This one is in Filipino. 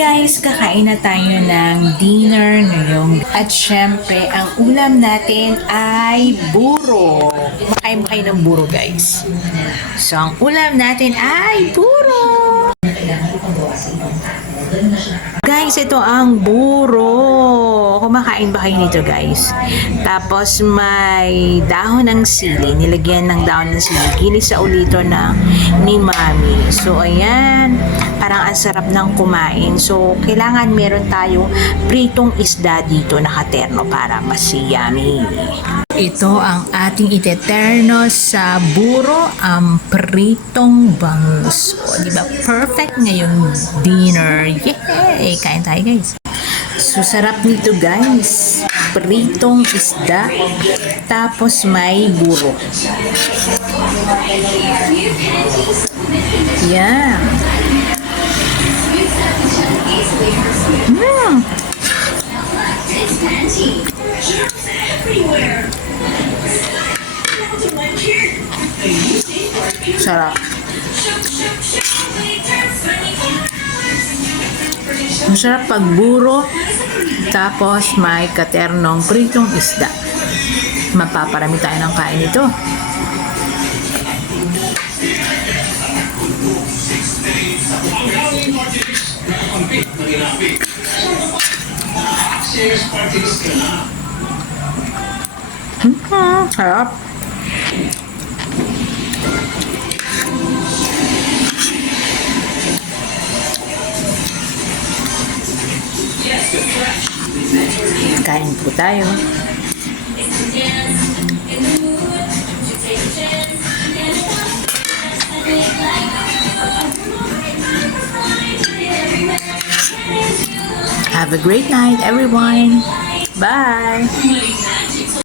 Guys, kakain na tayo ng dinner ngayon. At syempre, ang ulam natin ay buro. Kumakain ba kayo ng buro, guys? So, ang ulam natin ay buro. Guys, ito ang buro. Kumakain ba kayo nito, guys? Tapos may dahon ng sili. Nilagyan ng dahon ng sili. Ginisa ulito ni Mami. So, ayan. Parang ang sarap ng kumain. So, kailangan meron tayong pritong isda dito na katerno para mas yummy. Ito ang ating iteterno sa buro, ang pritong bangus. O, diba? Perfect ngayong dinner. Yay! Kain tayo, guys. So, sarap nito, guys. Pritong isda. Tapos may buro. Yeah. Sarap. Masarap pag buro, tapos may katernong pritong isda. Mapaparami tayo ng kain ito. Sarap. Kain po tayo. Have a great night, everyone. Bye.